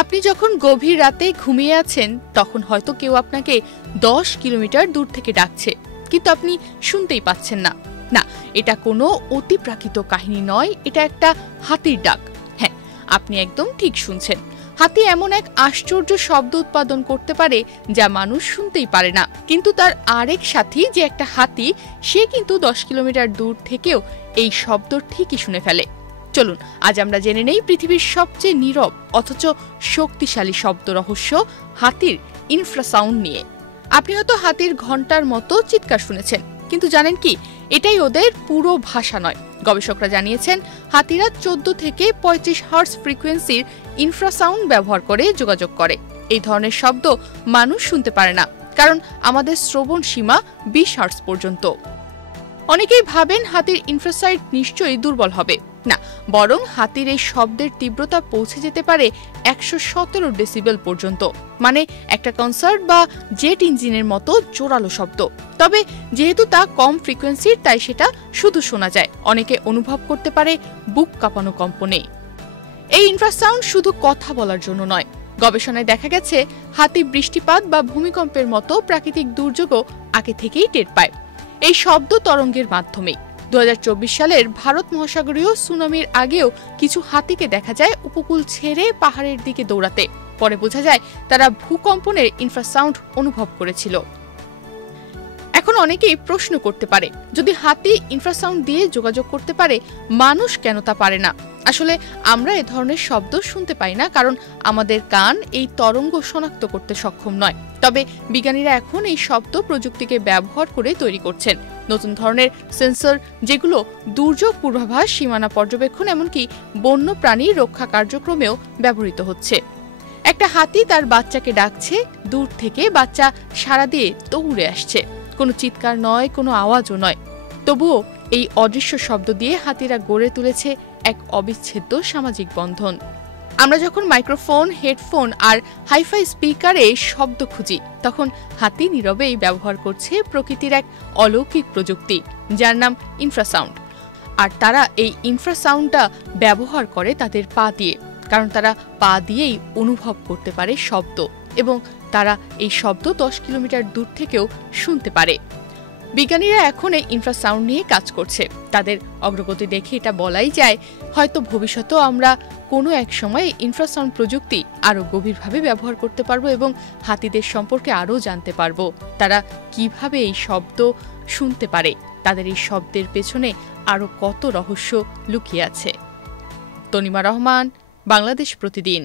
আপনি যখন গভীর রাতে ঘুমিয়ে আছেন তখন হয়তো কেউ আপনাকে 10 কিলোমিটার দূর থেকে ডাকছে, কিন্তু আপনি শুনতেই পাচ্ছেন না। না, এটা কোনো অতিপ্রাকৃত কাহিনী নয়, এটা একটা হাতির ডাক। হ্যাঁ, আপনি একদম ঠিক শুনছেন। হাতি এমন এক আশ্চর্য শব্দ উৎপাদন করতে পারে যা মানুষ শুনতেই পারে না, কিন্তু তার আরেক সাথী যে একটা হাতি, সে কিন্তু 10 কিলোমিটার দূর থেকেও এই শব্দ ঠিকই শুনে ফেলে। চলুন আজ আমরা জেনে নেই পৃথিবীর সবচেয়ে নীরব অথচ শক্তিশালী শব্দ রহস্য হাতির ইনফ্রাসাউন্ড নিয়ে। আপনি হয়তো হাতির ঘন্টার মতো চিৎকার শুনেছেন, কিন্তু জানেন কি, এটাই ওদের পুরো ভাষা নয়। গবেষকরা জানিয়েছেন হাতিরা 14 থেকে 35 হার্টজ ফ্রিকোয়েন্সির ইনফ্রাসাউন্ড ব্যবহার করে যোগাযোগ করে। এই ধরনের শব্দ মানুষ শুনতে পারে না, কারণ আমাদের শ্রবণ সীমা 20 হার্টজ পর্যন্ত। অনেকেই ভাবেন হাতির ইনফ্রাসাইট নিশ্চয়ই দুর্বল হবে। না, বরং হাতির এই শব্দের তীব্রতা পৌঁছে যেতে পারে 117 ডেসিবেল পর্যন্ত, মানে একটা কনসার্ট বা জেট ইঞ্জিনের মতো জোরালো শব্দ। তবে যেহেতু তা কম ফ্রিকোয়েন্সির, তাই সেটা শুধু শোনা যায়। অনেকে অনুভব করতে পারে বুক কাঁপানো কম্পনে। এই ইনফ্রাসাউন্ড শুধু কথা বলার জন্য নয়। গবেষণায় দেখা গেছে হাতি বৃষ্টিপাত বা ভূমিকম্পের মতো প্রাকৃতিক দুর্যোগও আগে থেকেই টের পায় এই শব্দ তরঙ্গের মাধ্যমে। 2024 সালের ভারত মহাসাগরীয় সুনামির আগেও কিছু হাতিকে দেখা যায় উপকূল ছেড়ে পাহাড়ের দিকে দৌড়াতে। পরে বোঝা যায় তারা ভূকম্পনের ইনফ্রাসাউন্ড অনুভব করেছিল। এখন অনেকেই প্রশ্ন করতে পারে, যদি হাতি ইনফ্রাসাউন্ড দিয়ে যোগাযোগ করতে পারে, মানুষ কেন তা পারে না? আসলে আমরা এ ধরনের শব্দ শুনতে পাই না, কারণ আমাদের কান এই তরঙ্গ শনাক্ত করতে সক্ষম নয়। তবে বিজ্ঞানীরা এখন এই শব্দ প্রযুক্তিকে ব্যবহার করে তৈরি করছেন নতুন ধরনের সেন্সর, যেগুলো দুর্যোগ পূর্বাভাস, সীমানা পর্যবেক্ষণ, এমনকি বন্য প্রাণী রক্ষা কার্যক্রমেও ব্যবহৃত হচ্ছে। একটা হাতি তার বাচ্চাকে ডাকছে, দূর থেকে বাচ্চা সাড়া দিয়ে দৌড়ে আসছে। কোনো চিৎকার নয়, কোনো আওয়াজও নয়। তবুও এই অদৃশ্য শব্দ দিয়ে হাতিরা গড়ে তুলেছে এক অবিচ্ছেদ্য সামাজিক বন্ধন। আমরা যখন মাইক্রোফোন, হেডফোন আর হাইফাই স্পিকারে শব্দ খুঁজি, তখন হাতি নীরবেই ব্যবহার করছে প্রকৃতির এক অলৌকিক প্রযুক্তি, যার নাম ইনফ্রাসাউন্ড। আর তারা এই ইনফ্রাসাউন্ডটা ব্যবহার করে তাদের পা দিয়ে, কারণ তারা পা দিয়েই অনুভব করতে পারে শব্দ, এবং তারা এই শব্দ 10 কিলোমিটার দূর থেকেও শুনতে পারে। বিজ্ঞানীরা এখন এই ইনফ্রাসাউন্ড নিয়ে কাজ করছে। তাদের অগ্রগতি দেখে এটা বলাই যায়, হয়তো ভবিষ্যতেও আমরা কোনো এক সময় ইনফ্রাসাউন্ড প্রযুক্তি আরও গভীরভাবে ব্যবহার করতে পারবো এবং হাতিদের সম্পর্কে আরও জানতে পারবো। তারা কিভাবে এই শব্দ শুনতে পারে, তাদের এই শব্দের পেছনে আরও কত রহস্য লুকিয়ে আছে। তনিমা রহমান, বাংলাদেশ প্রতিদিন।